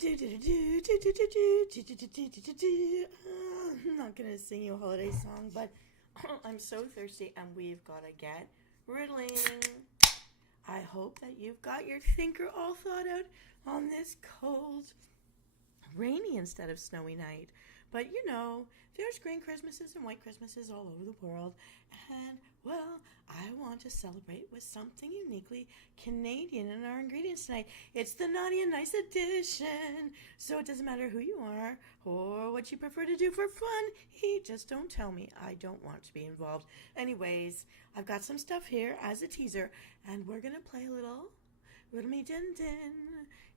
I'm not gonna sing you a holiday song, but I'm so thirsty and we've gotta get riddling. I hope that you've got your thinker all thought out on this cold, rainy instead of snowy night. But you know, there's green Christmases and white Christmases all over the world. And, well, I want to celebrate with something uniquely Canadian in our ingredients tonight. It's the Naughty and Nice edition. So it doesn't matter who you are or what you prefer to do for fun. Just don't tell me. I don't want to be involved. Anyways, I've got some stuff here as a teaser, and we're going to play a little Riddle Me Din Din.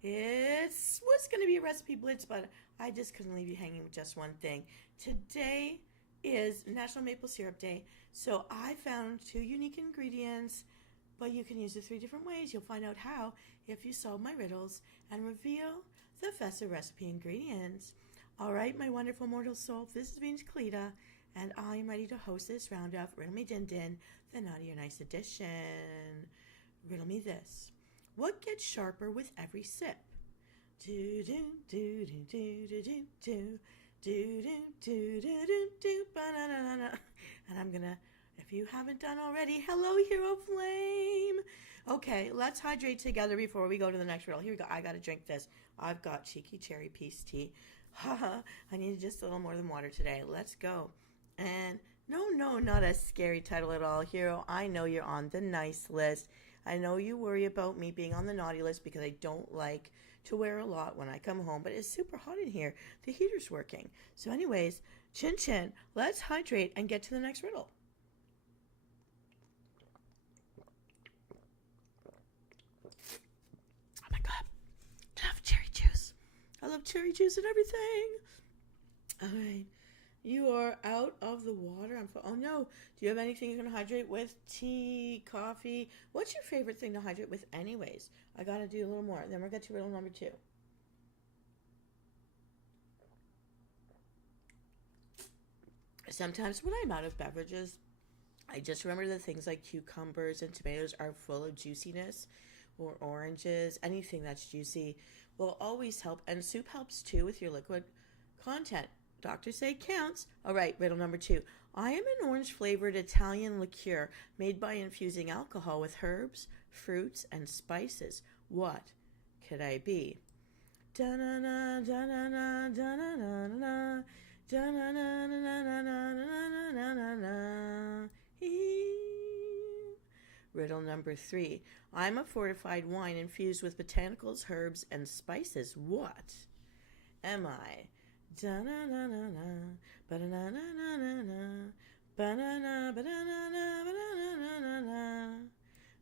It was going to be a recipe blitz, but I just couldn't leave you hanging with just one thing. Today is National Maple Syrup Day, so I found 2 unique ingredients, but you can use it 3 different ways. You'll find out how if you solve my riddles and reveal the festive recipe ingredients. All right, my wonderful mortal soul, this is Venus Kalita, and I am ready to host this round of Riddle Me Din Din, the Naughty or Nice edition. Riddle me this. What gets sharper with every sip? Do do do do do do do do do do do do do banana. And I'm gonna, if you haven't done already, hello Hero Flame. Okay, let's hydrate together before we go to the next riddle. Here we go. I gotta drink this. I've got cheeky cherry peace tea. I need just a little more than water today. Let's go. And no, not a scary title at all, Hero. I know you're on the nice list. I know you worry about me being on the naughty list because I don't like to wear a lot when I come home, but it's super hot in here. The heater's working. So anyways, chin chin, let's hydrate and get to the next riddle. Oh my God, I love cherry juice. I love cherry juice and everything. All right. You are out of the water. Oh no. Do you have anything you can hydrate with? Tea, coffee? What's your favorite thing to hydrate with anyways? I gotta do a little more. Then we'll get to riddle number 2. Sometimes when I'm out of beverages, I just remember the things like cucumbers and tomatoes are full of juiciness, or oranges. Anything that's juicy will always help. And soup helps too with your liquid content. Doctors say counts. All right, riddle number 2. I am an orange-flavored Italian liqueur made by infusing alcohol with herbs, fruits, and spices. What could I be? Da-na-na, da-na-na, da-na-na-na, da-na-na-na-na-na-na-na-na-na. Riddle number 3. I'm a fortified wine infused with botanicals, herbs, and spices. What am I? Da-na-na-na-na, ba-da-na-na-na-na, ba-na-na, ba-da-na-na, ba-da-na-na-na-na.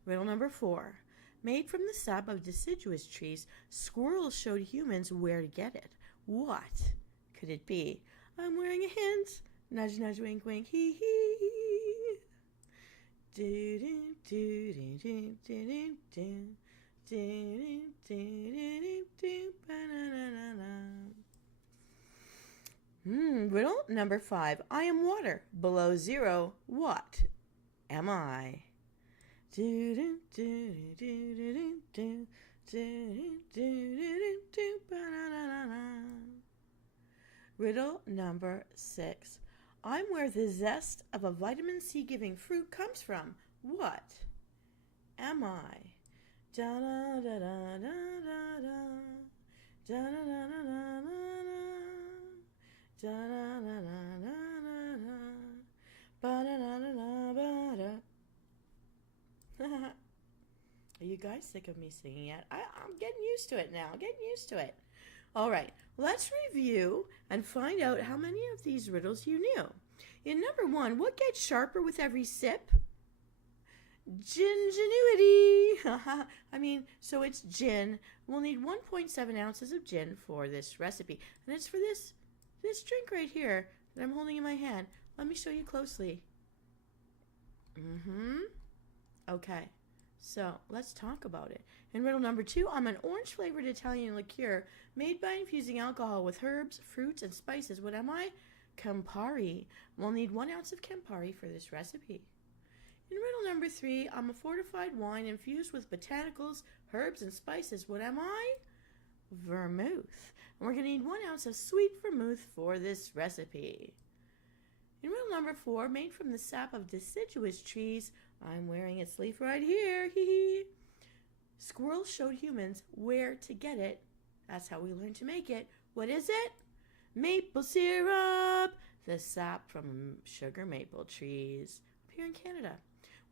Riddle number 4. Made from the sap of deciduous trees, squirrels showed humans where to get it. What could it be? I'm wearing a hint. Nudge, nudge, wink, wink, hee hee. Do do do do do do do do do do do ba-na-na-na-na. Riddle number 5. I am water. Below 0, what am I? Do do do do do do do do do do do ba-na-na-na-na. Riddle number 6. I'm where the zest of a vitamin C giving fruit comes from. What am I? Da da da da da da da da da da da da. Are you guys sick of me singing it? I'm getting used to it now. Getting used to it. All right, let's review and find out how many of these riddles you knew. In number 1, what gets sharper with every sip? Gingenuity. So it's gin. We'll need 1.7 ounces of gin for this recipe. And it's for this drink right here that I'm holding in my hand. Let me show you closely. Okay, so let's talk about it. In riddle number 2, I'm an orange-flavored Italian liqueur made by infusing alcohol with herbs, fruits, and spices. What am I? Campari. We'll need 1 ounce of Campari for this recipe. In riddle number 3, I'm a fortified wine infused with botanicals, herbs, and spices. What am I? vermouth. And we're going to need 1 ounce of sweet vermouth for this recipe. In riddle number 4, made from the sap of deciduous trees, I'm wearing its leaf right here, hee hee. Squirrels showed humans where to get it. That's how we learned to make it. What is it? Maple syrup, the sap from sugar maple trees. Up here in Canada.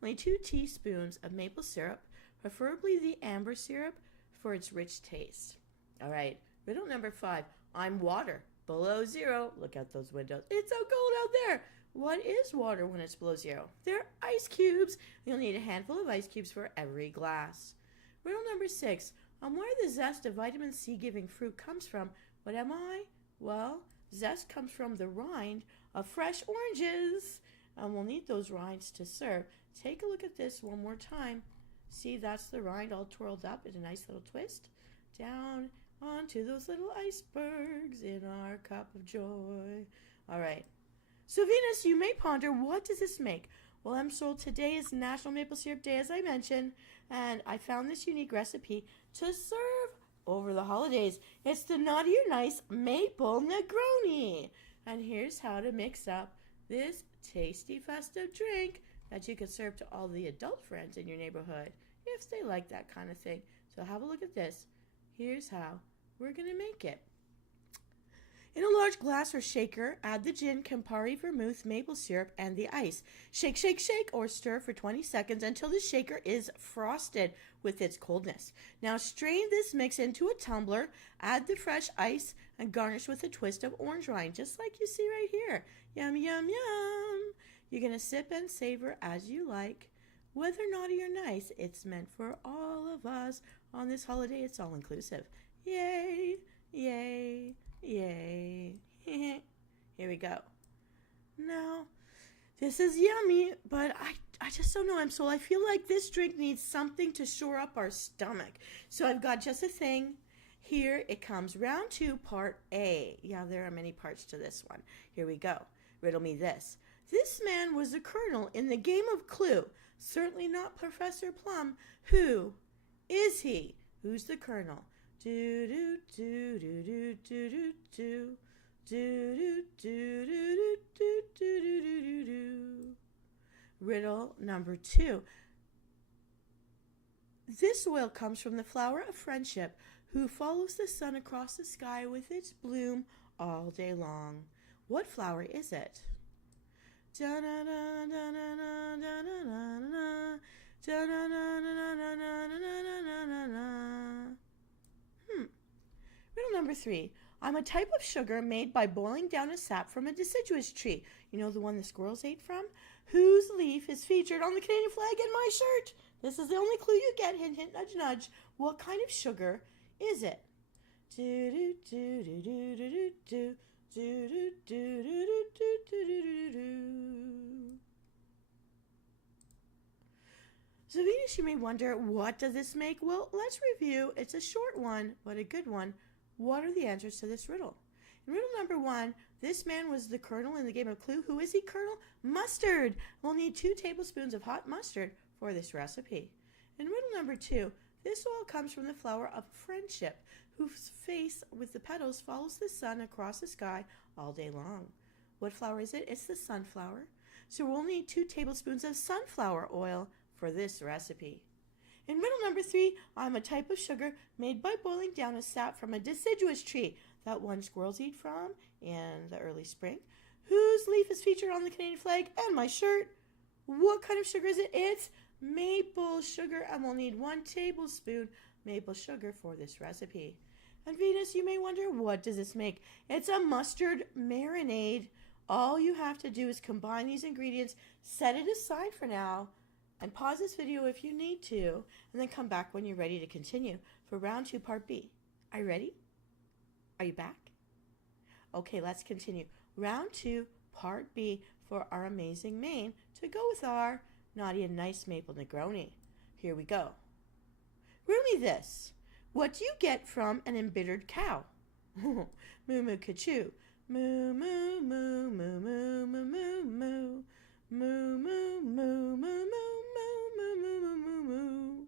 Only 2 teaspoons of maple syrup, preferably the amber syrup, for its rich taste. All right, riddle number 5. I'm water, below 0. Look out those windows. It's so cold out there. What is water when it's below 0? They're ice cubes. You'll need a handful of ice cubes for every glass. Riddle number 6. I'm where the zest of vitamin C giving fruit comes from. What am I? Well, zest comes from the rind of fresh oranges. And we'll need those rinds to serve. Take a look at this one more time. See, that's the rind all twirled up in a nice little twist. Down onto those little icebergs in our cup of joy. All right. So Venus, you may ponder, what does this make? Well, Msoul, today is National Maple Syrup Day, as I mentioned, and I found this unique recipe to serve over the holidays. It's the Naughty or Nice Maple Negroni. And here's how to mix up this tasty festive drink that you could serve to all the adult friends in your neighborhood if they like that kind of thing. So have a look at this. Here's how we're going to make it. In a large glass or shaker, add the gin, Campari, vermouth, maple syrup, and the ice. Shake, shake, shake, or stir for 20 seconds until the shaker is frosted with its coldness. Now strain this mix into a tumbler, add the fresh ice, and garnish with a twist of orange rind, just like you see right here. Yum, yum, yum. You're going to sip and savor as you like. Whether naughty or nice, it's meant for all of us. On this holiday, it's all inclusive. Yay, yay, yay. Here we go. Now, this is yummy, but I just don't know, Msoul. I feel like this drink needs something to shore up our stomach. So I've got just a thing. Here it comes. Round 2, part A. Yeah, there are many parts to this one. Here we go. Riddle me this. This man was the colonel in the game of Clue. Certainly not Professor Plum. Who is he? Who's the colonel? Do do do do do do do do do do do do do do do do. Riddle number 2. This oil comes from the flower of friendship, who follows the sun across the sky with its bloom all day long. What flower is it? Riddle number 3. I'm a type of sugar made by boiling down a sap from a deciduous tree. You know, the one the squirrels ate from? Whose leaf is featured on the Canadian flag in my shirt? This is the only clue you get. Hint, hint, nudge, nudge. What kind of sugar is it? Do do do do do do do. Do, do, do, do, do, do, do, do, do. So Venus, you may wonder, what does this make? Well, let's review. It's a short one, but a good one. What are the answers to this riddle? In riddle number 1, this man was the colonel in the game of Clue. Who is he, Colonel? Mustard. We'll need 2 tablespoons of hot mustard for this recipe. In riddle number 2, this oil comes from the flower of friendship, whose face with the petals follows the sun across the sky all day long. What flower is it? It's the sunflower. So we'll need 2 tablespoons of sunflower oil for this recipe. In riddle number 3, I'm a type of sugar made by boiling down a sap from a deciduous tree, that one squirrels eat from in the early spring, whose leaf is featured on the Canadian flag and my shirt. What kind of sugar is it? It's maple sugar, and we'll need 1 tablespoon maple sugar for this recipe. And Venus, you may wonder, what does this make? It's a mustard marinade. All you have to do is combine these ingredients, set it aside for now, and pause this video if you need to, and then come back when you're ready to continue for round 2, part B. Are you ready? Are you back? Okay, let's continue. Round 2, part B for our amazing main to go with our naughty and nice maple Negroni. Here we go. Riddle me this. What do you get from an embittered cow? Moo moo ka-choo. Moo moo moo moo moo moo moo moo. Moo moo moo moo moo moo moo moo moo moo.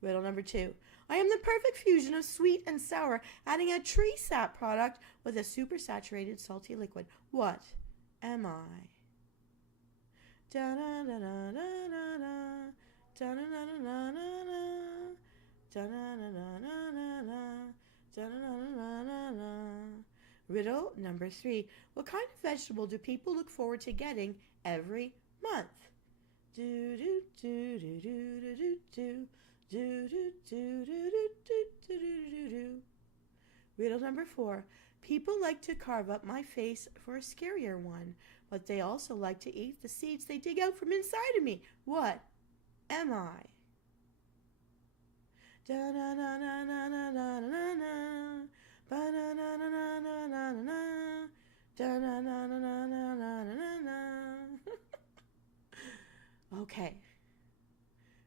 Riddle number 2. I am the perfect fusion of sweet and sour, adding a tree sap product with a super saturated salty liquid. What am I? Riddle number 3. What kind of vegetable do people look forward to getting every month? Do do do do do do do do. Do, do, do, do, do, do, do, do, do. Riddle number 4. People like to carve up my face for a scarier one, but they also like to eat the seeds they dig out from inside of me. What am I? Okay.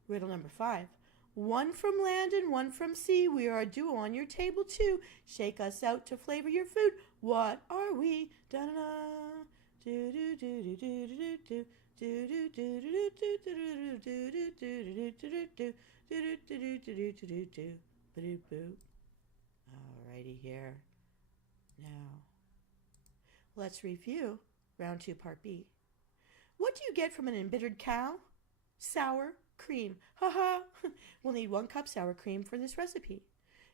Riddle number 5. One from land and one from sea. We are a duo on your table too. Shake us out to flavor your food. What are we? Da da da. Do do do do do do do. Do do do do do do do do do do do do do. Alrighty here. Now, let's review round 2, part B. What do you get from an embittered cow? Sour cream. Haha. We'll need 1 cup sour cream for this recipe.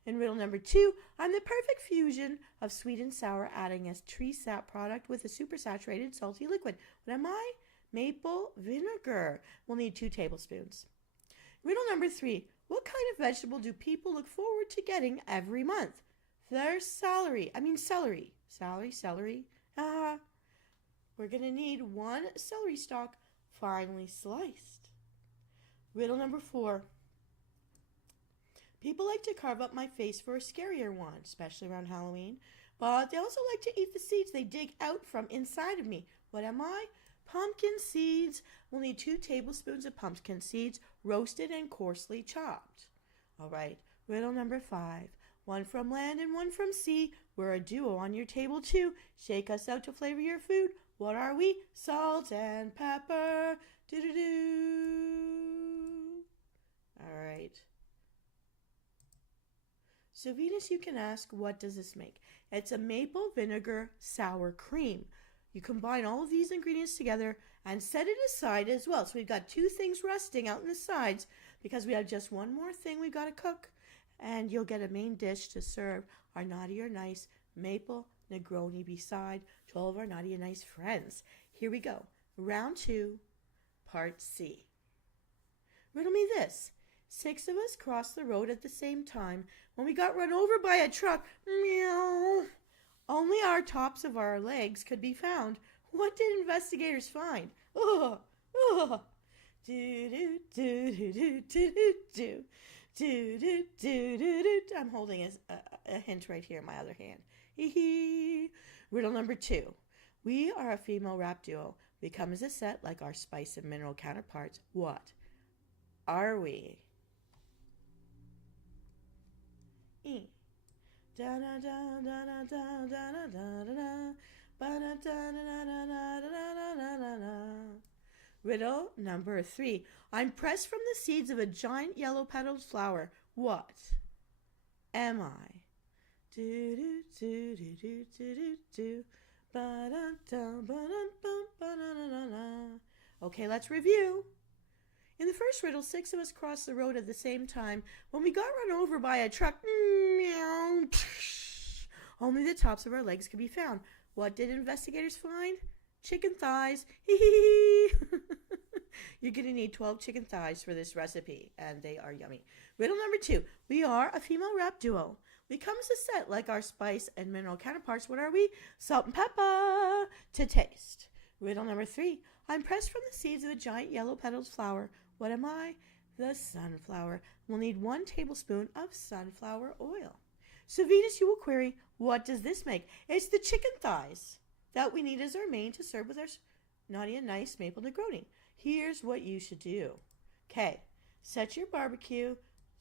In riddle number 2, I'm the perfect fusion of sweet and sour, adding a tree sap product with a super saturated salty liquid. What am I? Maple vinegar. We'll need 2 tablespoons. Riddle number 3, what kind of vegetable do people look forward to getting every month? There's celery. Celery. We're going to need 1 celery stalk finely sliced. Riddle number 4. People like to carve up my face for a scarier one, especially around Halloween, but they also like to eat the seeds they dig out from inside of me. What am I? Pumpkin seeds. We'll need 2 tablespoons of pumpkin seeds, roasted and coarsely chopped. All right, riddle number 5. 1 from land and 1 from sea. We're a duo on your table too. Shake us out to flavor your food. What are we? Salt and pepper. Do-do-do. All right. So Venus, you can ask, what does this make? It's a maple vinegar sour cream. You combine all of these ingredients together and set it aside as well. So we've got 2 things resting out in the sides because we have just 1 more thing we've got to cook. And you'll get a main dish to serve our naughty or nice maple Negroni beside to all of our naughty and nice friends. Here we go. Round 2, part C. Riddle me this. 6 of us crossed the road at the same time when we got run over by a truck. Meow. Only our tops of our legs could be found. What did investigators find? Oh, oh. Do do do do do do do do do do do. I'm holding a hint right here in my other hand. Riddle number 2. We are a female rap duo. We come as a set like our spice and mineral counterparts. What are we? Riddle number 3. I'm pressed from the seeds of a giant yellow-petaled flower. What am I? Do do do do do do do. Okay, let's review. In the first riddle, 6 of us crossed the road at the same time when we got run over by a truck. Only the tops of our legs could be found. What did investigators find? Chicken thighs. You're going to need 12 chicken thighs for this recipe, and they are yummy. Riddle number 2. We are a female rap duo. We come as a set like our spice and mineral counterparts. What are we? Salt and pepper to taste. Riddle number 3. I'm pressed from the seeds of a giant yellow-petaled flower. What am I? The sunflower. We'll need 1 tablespoon of sunflower oil. So Venus, you will query, what does this make? It's the chicken thighs that we need as our main to serve with our naughty and nice maple Negroni. Here's what you should do. Okay, set your barbecue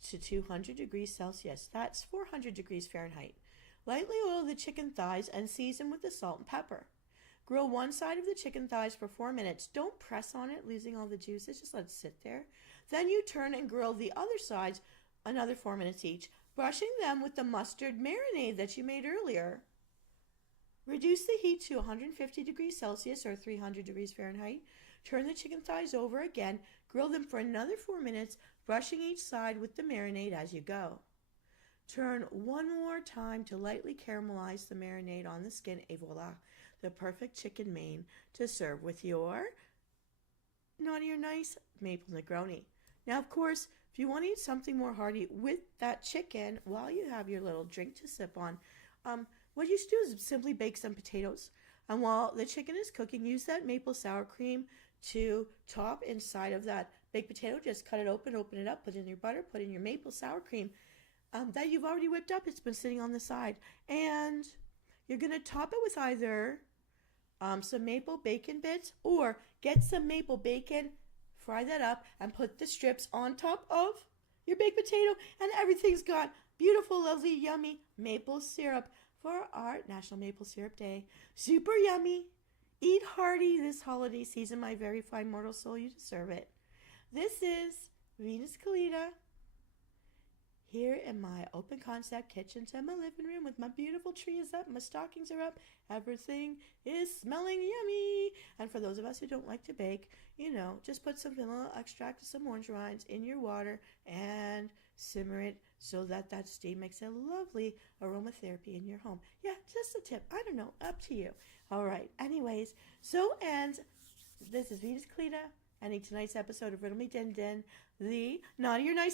to 200 degrees Celsius. That's 400 degrees Fahrenheit. Lightly oil the chicken thighs and season with the salt and pepper. Grill one side of the chicken thighs for 4 minutes. Don't press on it, losing all the juices. Just let it sit there. Then you turn and grill the other sides another 4 minutes each, brushing them with the mustard marinade that you made earlier. Reduce the heat to 150 degrees Celsius or 300 degrees Fahrenheit. Turn the chicken thighs over again. Grill them for another 4 minutes, brushing each side with the marinade as you go. Turn one more time to lightly caramelize the marinade on the skin. Et voila, the perfect chicken main to serve with your naughty or nice maple Negroni. Now, of course, if you want to eat something more hearty with that chicken while you have your little drink to sip on, what you should do is simply bake some potatoes. And while the chicken is cooking, use that maple sour cream to top inside of that baked potato. Just cut it open it up, put in your butter, put in your maple sour cream that you've already whipped up. It's been sitting on the side. And you're going to top it with either some maple bacon bits or get some maple bacon, fry that up, and put the strips on top of your baked potato. And everything's got beautiful, lovely, yummy maple syrup for our National Maple Syrup Day. Super yummy. Eat hearty this holiday season, my very fine mortal soul. You deserve it. This is Venus Kalita here in my open concept kitchen to my living room with my beautiful tree is up, my stockings are up, everything is smelling yummy. And for those of us who don't like to bake, just put some vanilla extract, some orange rinds in your water and simmer it so that that steam makes a lovely aromatherapy in your home. Yeah, just a tip. I don't know, up to you. All right, anyways, so ends. This is Venus Kalita ending tonight's episode of Riddle Me Din Din, the Naughty or Nice